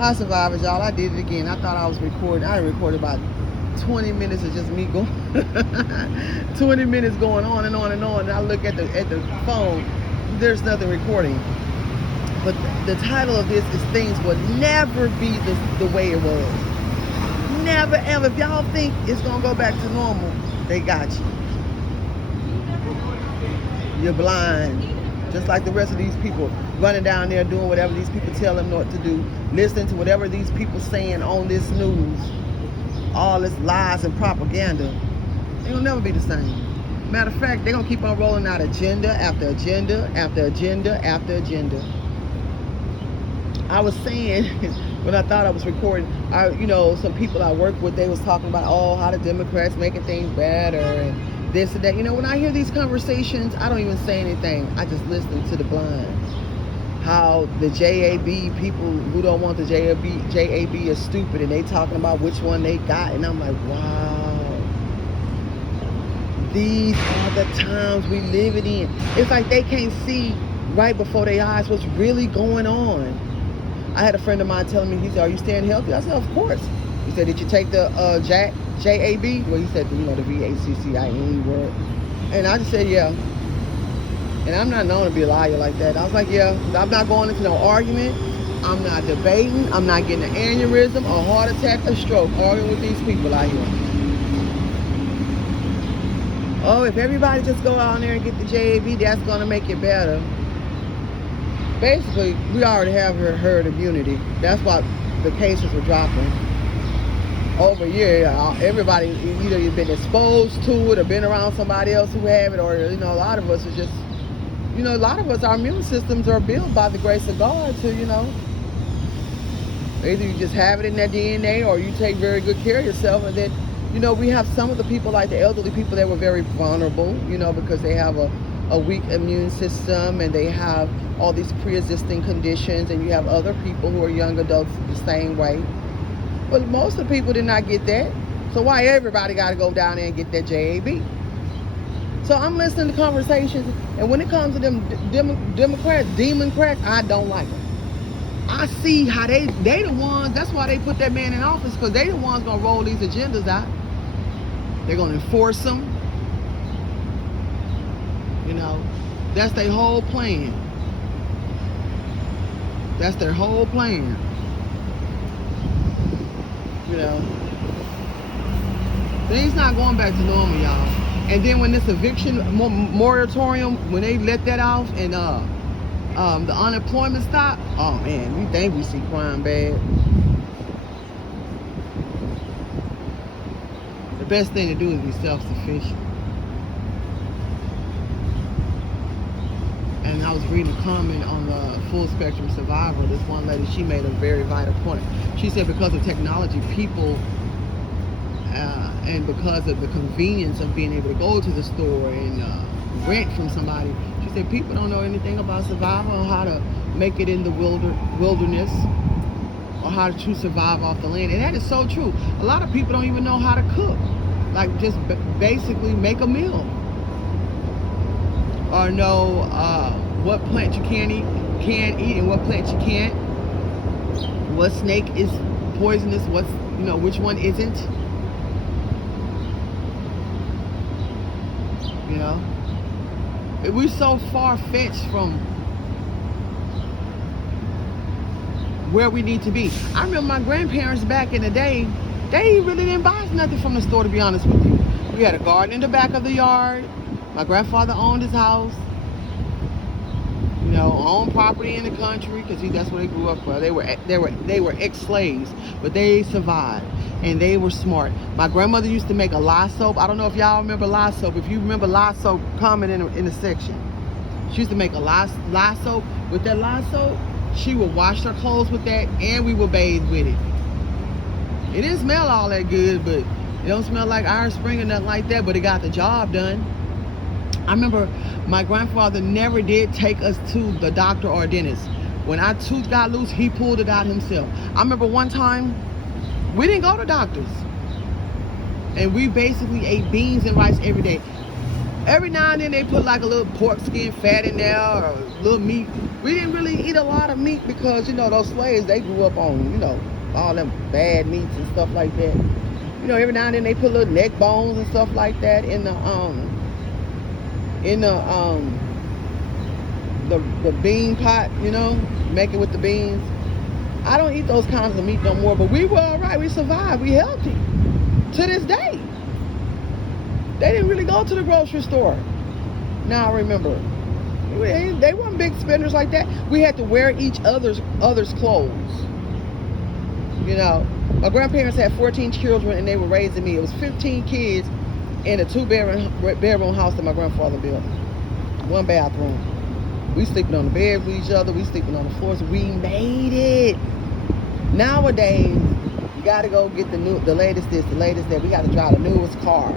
Hi, survivors, y'all. I did it again. I thought I was recording. I recorded about 20 minutes of just me going 20 minutes going on and on and on. And I look at the phone. There's nothing recording. But the title of this is Things Will Never Be the way it was. Never ever. If y'all think it's gonna go back to normal, they got you. You're blind. Just like the rest of these people running down there doing whatever these people tell them what to do, listening to whatever these people saying on this news, all this lies and propaganda. It'll never be the same. Matter of fact, they're gonna keep on rolling out agenda after agenda after agenda after agenda. I was saying when I thought I was recording, some people I work with, they was talking about how the Democrats making things better and this and that. When I hear these conversations, I don't even say anything. I just listen to the blind. How the JAB people who don't want the JAB is stupid, and they talking about which one they got, and I'm like, wow. These are the times we living in. It's like they can't see right before their eyes what's really going on. I had a friend of mine telling me, he said, "Are you staying healthy?" I said, "Of course." He said, "Did you take the JAB?" Well, he said, the VACCINE word. And I just said, yeah. And I'm not known to be a liar like that. I was like, yeah, I'm not going into no argument. I'm not debating. I'm not getting an aneurysm, a heart attack, a stroke, arguing with these people out here. Oh, if everybody just go out there and get the JAB, that's going to make it better. Basically, we already have herd immunity. That's why the cases were dropping. Over a year, everybody either you've been exposed to it or been around somebody else who have it, or a lot of us are just, a lot of us, our immune systems are built by the grace of God to, either you just have it in that DNA or you take very good care of yourself. And then, we have some of the people, like the elderly people, that were very vulnerable, because they have a weak immune system and they have all these pre-existing conditions, and you have other people who are young adults the same way. But most of the people did not get that. So why everybody got to go down there and get that JAB? So I'm listening to conversations, and when it comes to them Democrats, Democrats, I don't like them. I see how they the ones, that's why they put that man in office, because they the ones going to roll these agendas out. They're going to enforce them. That's their whole plan. That's their whole plan. Things not going back to normal, y'all. And then when this eviction moratorium, when they let that off, and the unemployment stop, oh man, we think we see crime bad. The best thing to do is be self-sufficient. And I was reading a comment on the Full Spectrum Survivor. This one lady, she made a very vital point. She said because of technology, people, and because of the convenience of being able to go to the store and rent from somebody, she said people don't know anything about survival or how to make it in the wilderness or how to survive off the land. And that is so true. A lot of people don't even know how to cook. Like just basically make a meal. Or know what plant you can eat and what plant you can't. What snake is poisonous, which one isn't. We're so far-fetched from where we need to be. I remember my grandparents back in the day, they really didn't buy nothing from the store, to be honest with you. We had a garden in the back of the yard. My grandfather owned his house, owned property in the country, because that's where they grew up. Well, they were ex-slaves, but they survived and they were smart. My grandmother used to make a lye soap. I don't know if y'all remember lye soap. If you remember lye soap, comment in the section. She used to make a lye soap. With that lye soap, she would wash her clothes with that, and we would bathe with it. It didn't smell all that good, but it don't smell like Iron Spring or nothing like that, but it got the job done. I remember my grandfather never did take us to the doctor or dentist. When our tooth got loose, he pulled it out himself. I remember one time, we didn't go to doctors. And we basically ate beans and rice every day. Every now and then they put like a little pork skin fat in there or a little meat. We didn't really eat a lot of meat because, you know, those slaves, they grew up on, you know, all them bad meats and stuff like that. You know, every now and then they put little neck bones and stuff like that in the bean pot, you know, make it with the beans. I don't eat those kinds of meat no more, but we were all right. We survived. We healthy to this day. They didn't really go to the grocery store. Now I remember, they weren't big spenders like that. We had to wear each other's clothes. You know, my grandparents had 14 children and they were raising me. It was 15 kids in a 2-bedroom house that my grandfather built. 1 bathroom. We sleeping on the bed with each other. We sleeping on the floors. We made it. Nowadays, you got to go get the latest this, the latest that. We got to drive the newest car.